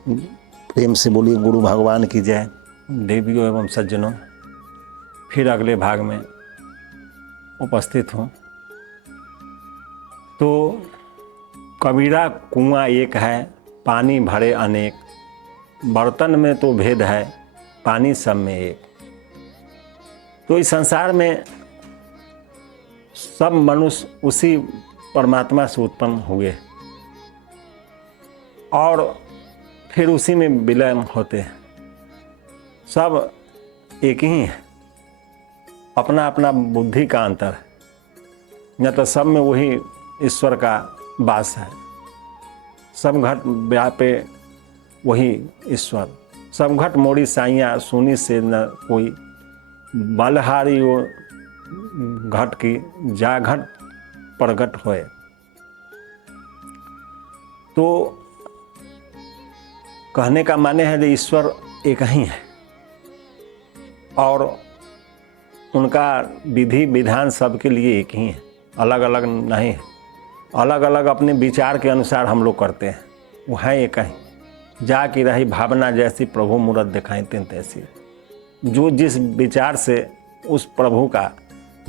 प्रेम से बोलिए गुरु भगवान की जय। देवियों एवं सज्जनों, फिर अगले भाग में उपस्थित हूँ। तो कबीरा कुआं एक है, पानी भरे अनेक, बर्तन में तो भेद है, पानी सब में एक। तो इस संसार में सब मनुष्य उसी परमात्मा से उत्पन्न हुए और फिर उसी में विलय होते हैं। सब एक ही है, अपना अपना बुद्धि का अंतर है। न तो सब में वही ईश्वर का वास है, सब घट व्यापे वही ईश्वर, सब घट मोड़ी साइया सुनी से न कोई, बलहारी वो घट की जा घट प्रगट होए। तो कहने का माने है कि ईश्वर एक ही है और उनका विधि विधान सबके लिए एक ही है, अलग अलग नहीं है। अलग अलग अपने विचार के अनुसार हम लोग करते हैं, वो है एक ही। जा की रही भावना जैसी प्रभु मूरत दिखाई तीन तैसी। जो जिस विचार से उस प्रभु का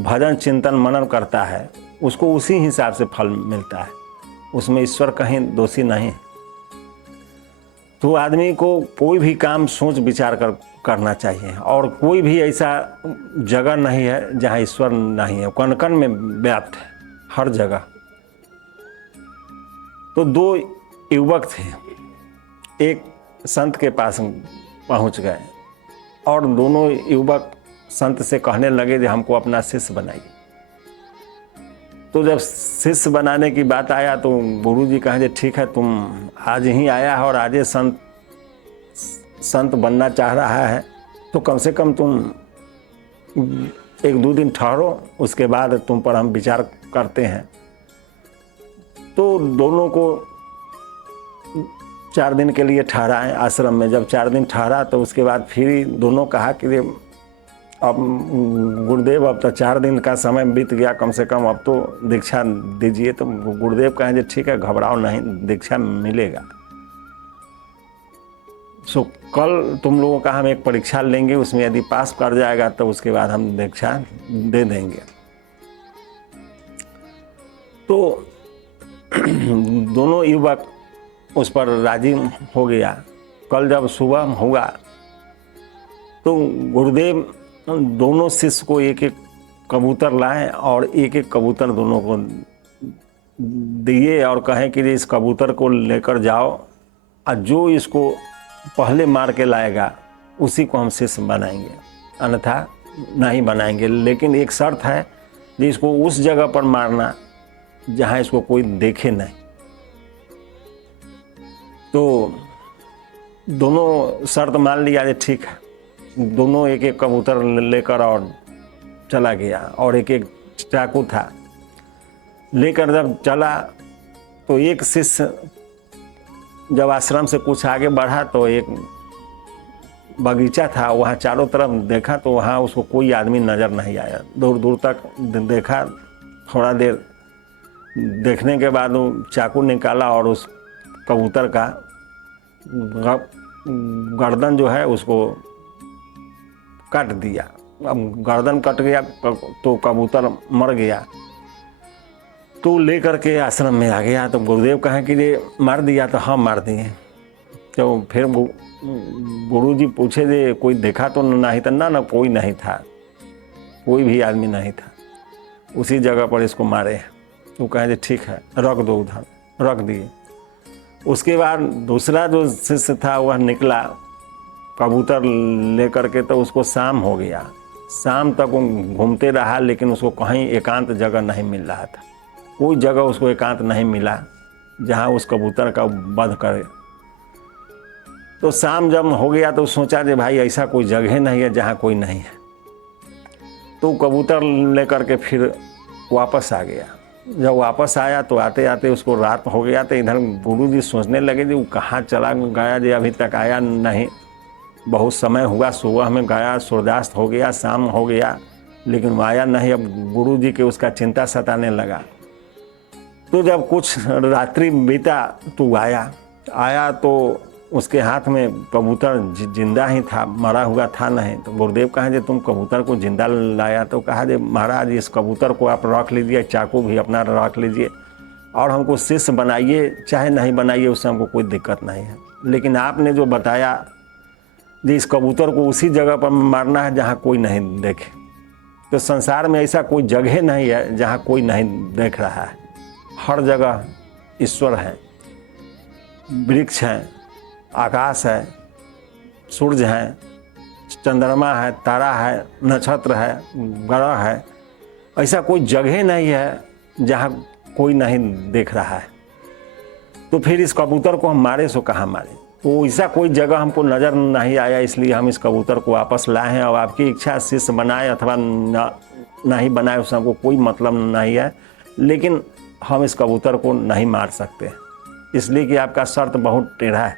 भजन चिंतन मनन करता है उसको उसी हिसाब से फल मिलता है, उसमें ईश्वर कहीं दोषी नहीं है। तो आदमी को कोई भी काम सोच विचार कर करना चाहिए और कोई भी ऐसा जगह नहीं है जहाँ ईश्वर नहीं है, कण कण में व्याप्त है हर जगह। तो दो युवक थे, एक संत के पास पहुंच गए और दोनों युवक संत से कहने लगे कि हमको अपना शिष्य बनाइए। तो जब शिष्य बनाने की बात आया तो गुरुजी कहे ठीक है, तुम आज ही आया है और आज ही संत बनना चाह रहा है, तो कम से कम तुम एक दो दिन ठहरो, उसके बाद तुम पर हम विचार करते हैं। तो दोनों को 4 दिन के लिए ठहराए आश्रम में। जब 4 दिन ठहरा तो उसके बाद फिर दोनों कहा कि अब गुरुदेव अब तो 4 दिन का समय बीत गया, कम से कम अब तो दीक्षा दीजिए। तो गुरुदेव कहें ठीक है, घबराओ नहीं, दीक्षा मिलेगा। सो कल तुम लोगों का हम एक परीक्षा लेंगे, उसमें यदि पास कर जाएगा तो उसके बाद हम दीक्षा दे देंगे। तो दोनों युवक उस पर राजी हो गया। कल जब सुबह हुआ तो गुरुदेव दोनों शिष्य को एक एक कबूतर लाए और एक एक कबूतर दोनों को दिए और कहें कि इस कबूतर को लेकर जाओ और जो इसको पहले मार के लाएगा उसी को हम शिष्य बनाएंगे, अन्यथा नहीं बनाएंगे। लेकिन एक शर्त है कि इसको उस जगह पर मारना जहाँ इसको कोई देखे नहीं। तो दोनों शर्त मान लिया, ठीक है। दोनों एक एक कबूतर लेकर और चला गया और एक एक चाकू था लेकर जब चला तो एक शिष्य जब आश्रम से कुछ आगे बढ़ा तो एक बगीचा था, वहाँ चारों तरफ देखा तो वहाँ उसको कोई आदमी नज़र नहीं आया। दूर दूर तक देखा, थोड़ा देर देखने के बाद वो चाकू निकाला और उस कबूतर का गर्दन जो है उसको काट दिया। अब गर्दन कट गया तो कबूतर मर गया। तो लेकर के आश्रम में आ गया। तो गुरुदेव कहें कि ये मार दिया, तो हाँ मार दिए। तो फिर गुरुजी पूछे जे कोई देखा तो नहीं था? ना कोई नहीं था, कोई भी आदमी नहीं था, उसी जगह पर इसको मारे। तो कहें ठीक है, रख दो, उधर रख दिए। उसके बाद दूसरा जो शिष्य था वह निकला कबूतर लेकर के, तो उसको शाम हो गया। शाम तक वो घूमते रहा लेकिन उसको कहीं एकांत जगह नहीं मिल रहा था। कोई जगह उसको एकांत नहीं मिला जहाँ उस कबूतर का वध करे। तो शाम जब हो गया तो सोचा कि भाई ऐसा कोई जगह नहीं है जहाँ कोई नहीं है। तो कबूतर लेकर के फिर वापस आ गया। जब वापस आया तो आते आते उसको रात हो गया। तो इधर गुरुजी सोचने लगे कि वो कहाँ चला गया, जो अभी तक आया नहीं। बहुत समय हुआ, सुबह में गया, सूर्यास्त हो गया, शाम हो गया, लेकिन वो आया नहीं। अब गुरुजी के उसका चिंता सताने लगा। तो जब कुछ रात्रि बीता तो आया तो उसके हाथ में कबूतर जिंदा ही था, मरा हुआ था नहीं। तो गुरुदेव कहा जे तुम कबूतर को जिंदा लाया? तो कहा जे महाराज इस कबूतर को आप रख लीजिए, चाकू भी अपना रख लीजिए और हमको शिष्य बनाइए, चाहे नहीं बनाइए उससे हमको कोई दिक्कत नहीं है, लेकिन आपने जो बताया जी इस कबूतर को उसी जगह पर मारना है जहाँ कोई नहीं देखे। तो संसार में ऐसा कोई जगह नहीं है जहाँ कोई नहीं देख रहा है, हर जगह ईश्वर है, वृक्ष हैं, आकाश है, सूर्य है, चंद्रमा है, तारा है, नक्षत्र है, ग्रह है, ऐसा कोई जगह नहीं है जहाँ कोई नहीं देख रहा है। तो फिर इस कबूतर को हम मारे सो कहाँ मारे? तो ऐसा कोई जगह हमको नज़र नहीं आया, इसलिए हम इस कबूतर को वापस लाए हैं। और आपकी इच्छा शिष्य बनाए अथवा नहीं बनाए उससे हमको कोई मतलब नहीं है, लेकिन हम इस कबूतर को नहीं मार सकते इसलिए कि आपका शर्त बहुत टेढ़ा है।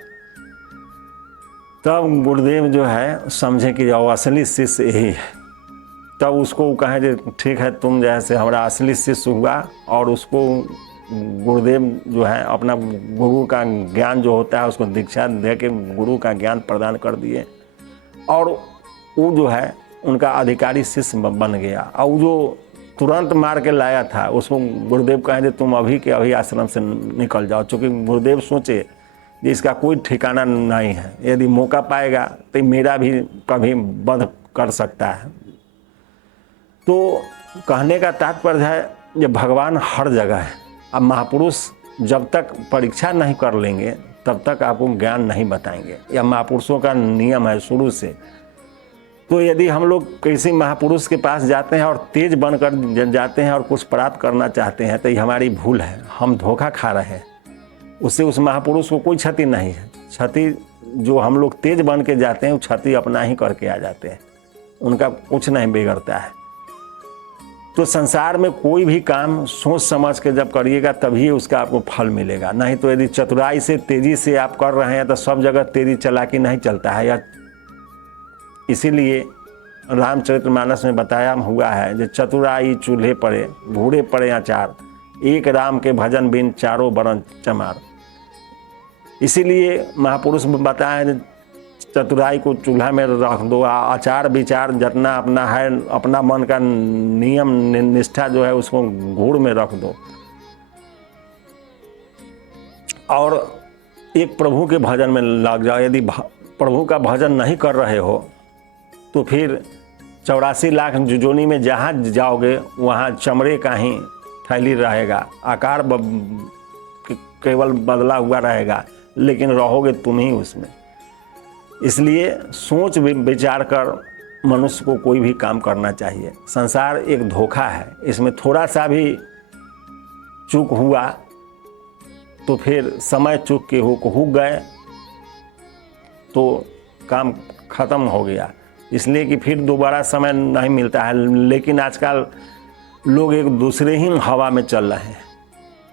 तब गुरुदेव जो है समझे कि जो असली शिष्य यही है। तब उसको कहे जे ठीक है तुम जैसे हमारा असली शिष्य हुआ, और उसको गुरुदेव जो है अपना गुरु का ज्ञान जो होता है उसको दीक्षा दे के गुरु का ज्ञान प्रदान कर दिए, और वो जो है उनका अधिकारी शिष्य बन गया। और वो जो तुरंत मार के लाया था उसको गुरुदेव कहे जे तुम अभी के अभी आश्रम से निकल जाओ, क्योंकि गुरुदेव सोचे कि इसका कोई ठिकाना नहीं है, यदि मौका पाएगा तो मेरा भी कभी वध कर सकता है। तो कहने का तात्पर्य है कि भगवान हर जगह है। अब महापुरुष जब तक परीक्षा नहीं कर लेंगे तब तक आपको ज्ञान नहीं बताएंगे, यह महापुरुषों का नियम है शुरू से। तो यदि हम लोग किसी महापुरुष के पास जाते हैं और तेज बनकर जाते हैं और कुछ प्राप्त करना चाहते हैं तो ये हमारी भूल है, हम धोखा खा रहे हैं। उससे उस महापुरुष को कोई क्षति नहीं है। क्षति जो हम लोग तेज बन के जाते हैं वो क्षति अपना ही करके आ जाते हैं, उनका कुछ नहीं बिगड़ता है। तो संसार में कोई भी काम सोच समझ के जब करिएगा तभी उसका आपको फल मिलेगा, नहीं तो यदि चतुराई से तेजी से आप कर रहे हैं तो सब जगह तेजी चालाकी नहीं चलता है। या इसीलिए रामचरितमानस में बताया हुआ है जो चतुराई चूल्हे पड़े भूरे पड़े अचार, एक राम के भजन बिन चारों बरन चमार। इसीलिए महापुरुष बताए चतुराई को चूल्हा में रख दो, आचार विचार जितना अपना है अपना मन का नियम निष्ठा जो है उसको घूर में रख दो, और एक प्रभु के भजन में लग जाओ। यदि प्रभु का भजन नहीं कर रहे हो तो फिर 84 लाख जोनी में जहाँ जाओगे वहाँ चमड़े का ही थैली रहेगा, आकार केवल बदला हुआ रहेगा, लेकिन रहोगे तुम ही उसमें। इसलिए सोच विचार कर मनुष्य को कोई भी काम करना चाहिए। संसार एक धोखा है, इसमें थोड़ा सा भी चूक हुआ तो फिर समय चूक के हो गए तो काम खत्म हो गया, इसलिए कि फिर दोबारा समय नहीं मिलता है। लेकिन आजकल लोग एक दूसरे ही हवा में चल रहे हैं।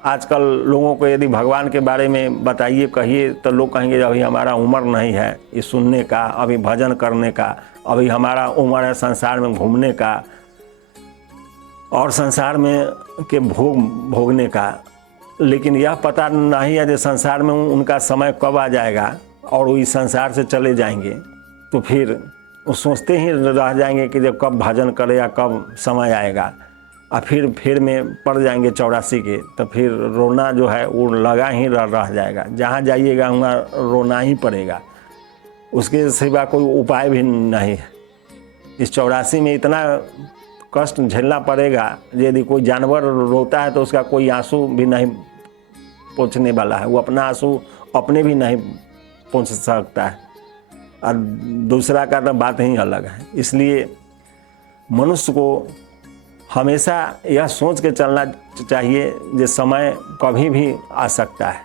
आजकल लोगों को यदि भगवान के बारे में बताइए कहिए तो लोग कहेंगे अभी हमारा उम्र नहीं है ये सुनने का, अभी भजन करने का, अभी हमारा उम्र है संसार में घूमने का और संसार में के भोगने का। लेकिन यह पता नहीं है कि संसार में उनका समय कब आ जाएगा और वो इस संसार से चले जाएंगे, तो फिर वो सोचते ही रह जाएंगे कि जब कब भजन करे या कब समय आएगा, और फिर में पड़ जाएंगे 84 के, तो फिर रोना जो है वो लगा ही रह जाएगा। जहाँ जाइएगा वहाँ रोना ही पड़ेगा, उसके सिवा कोई उपाय भी नहीं है। इस 84 में इतना कष्ट झेलना पड़ेगा, यदि कोई जानवर रोता है तो उसका कोई आंसू भी नहीं पोंछने वाला है, वो अपना आंसू अपने भी नहीं पोंछ सकता है, और दूसरा का तो बात ही अलग है। इसलिए मनुष्य को हमेशा यह सोच के चलना चाहिए कि समय कभी भी आ सकता है।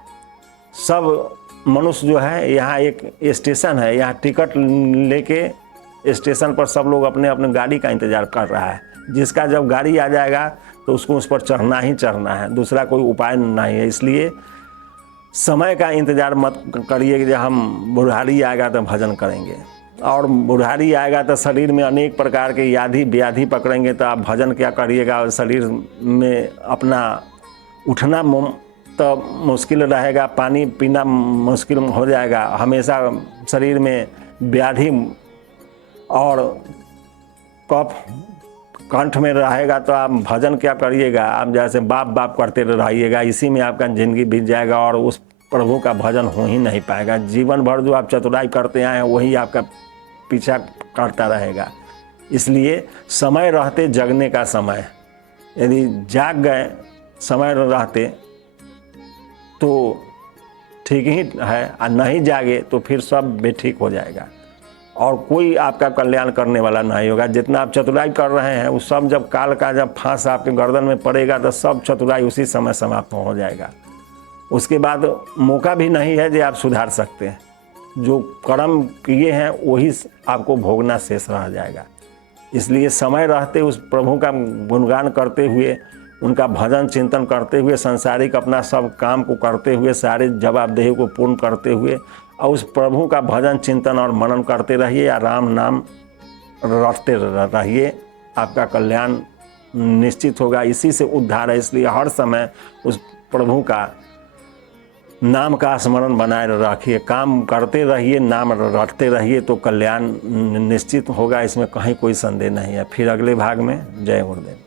सब मनुष्य जो है यहाँ एक स्टेशन है, यहाँ टिकट लेके स्टेशन पर सब लोग अपने अपने गाड़ी का इंतज़ार कर रहा है। जिसका जब गाड़ी आ जाएगा तो उसको उस पर चढ़ना ही चढ़ना है, दूसरा कोई उपाय नहीं है। इसलिए समय का इंतज़ार मत करिए कि जब हम बुढ़ारी आएगा तो भजन करेंगे, और बुढ़ारी आएगा तो शरीर में अनेक प्रकार के व्याधि पकड़ेंगे तो आप भजन क्या करिएगा। शरीर में अपना उठना तो मुश्किल रहेगा, पानी पीना मुश्किल हो जाएगा, हमेशा शरीर में व्याधि और कफ कंठ में रहेगा, तो आप भजन क्या करिएगा, आप जैसे बाप बाप करते रहिएगा, इसी में आपका ज़िंदगी बीत जाएगा और उस प्रभु का भजन हो ही नहीं पाएगा। जीवन भर जो आप चतुराई करते आए हैं वही आपका पीछा करता रहेगा। इसलिए समय रहते जगने का समय, यदि जाग गए समय रहते तो ठीक ही है, और नहीं जागे तो फिर सब बेठीक हो जाएगा और कोई आपका कल्याण करने वाला नहीं होगा। जितना आप चतुराई कर रहे हैं वो सब जब काल का जब फांस आपके गर्दन में पड़ेगा तो सब चतुराई उसी समय समाप्त हो जाएगा। उसके बाद मौका भी नहीं है जो आप सुधार सकते हैं। जो कर्म किए हैं वही आपको भोगना शेष रह जाएगा। इसलिए समय रहते उस प्रभु का गुणगान करते हुए, उनका भजन चिंतन करते हुए, सांसारिक अपना सब काम को करते हुए, सारे जवाबदेही को पूर्ण करते हुए और उस प्रभु का भजन चिंतन और मनन करते रहिए या राम नाम रटते रहिए। आपका कल्याण निश्चित होगा, इसी से उद्धार है। इसलिए हर समय उस प्रभु का नाम का स्मरण बनाए रखिए, काम करते रहिए, नाम रटते रहिए, तो कल्याण निश्चित होगा, इसमें कहीं कोई संदेह नहीं है। फिर अगले भाग में जय गुरुदेव।